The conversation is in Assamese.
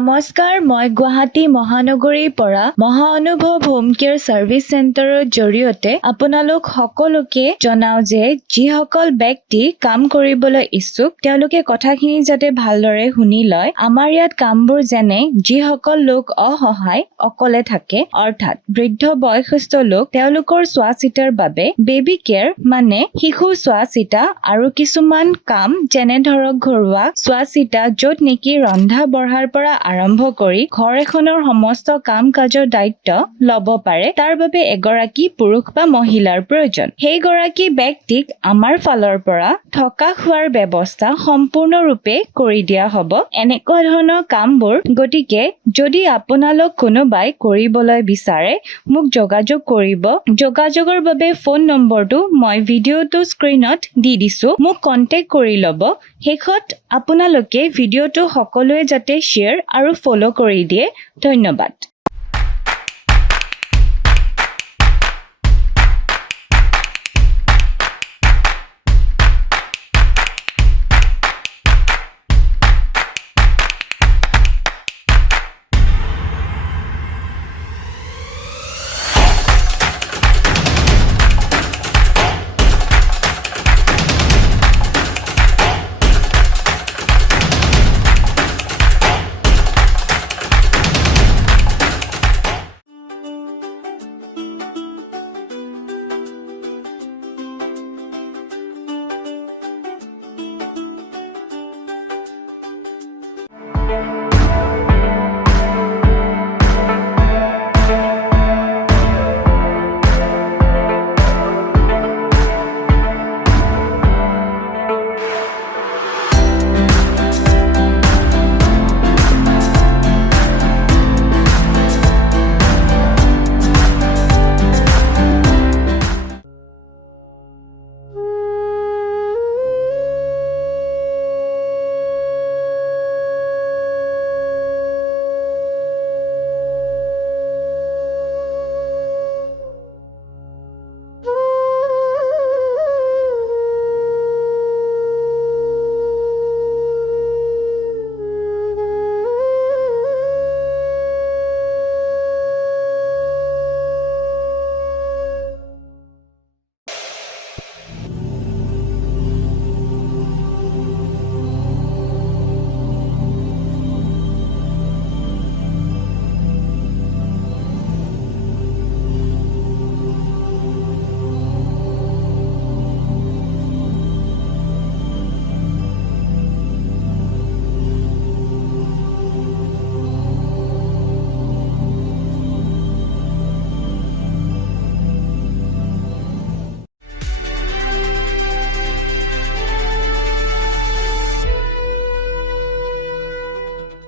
নমস্কাৰ, মই গুৱাহাটী মহানগৰীৰ পৰা মহা অনুভৱ হোম কেয়াৰ সাৰ্ভিস চেণ্টাৰৰ জৰিয়তে আপোনালোক সকলোকে জনাও যে যিসকল ব্যক্তি কাম কৰিবলৈ ইচ্ছুক তেওঁলোকে কথাখিনি যাতে ভালদৰে শুনি লয়। আমাৰ ইয়াত কামবোৰ যেনে যিসকল লোক অসহায় অকলে থাকে অৰ্থাৎ বৃদ্ধ বয়সস্থ লোক তেওঁলোকৰ চোৱা চিতাৰ বাবে বেবী কেয়াৰ মানে শিশু চোৱা চিতা আৰু কিছুমান কাম যেনে ধৰক ঘৰুৱা চোৱা চিতা য'ত নেকি ৰন্ধা বঢ়াৰ পৰা আৰম্ভ কৰি ঘৰ এখনৰ সমস্ত কাম কাজৰ দায়িত্ব ল'ব পাৰে তাৰ বাবে এগৰাকী পুৰুষ বা মহিলাৰ প্ৰয়োজন। সেই গৰাকী ব্যক্তিক আমাৰ ফালৰ পৰা থকা খোৱাৰ ব্যৱস্থা সম্পূৰ্ণৰূপে কৰি দিয়া হ'ব। এনেকুৱা ধৰণৰ কামবোৰ গতিকে যদি আপোনালোক কোনোবাই কৰিবলৈ বিচাৰে মোক যোগাযোগ কৰিব। যোগাযোগৰ বাবে ফোন নম্বৰটো মই ভিডিঅ'টো স্ক্ৰীনত দি দিছো। মোক কন্টেক্ট কৰি ল'ব। শেষত আপোনালোকে ভিডিঅ'টো সকলোৱে যাতে শ্বেয়াৰ আৰু ফলো কৰি দিয়ে। ধন্যবাদ।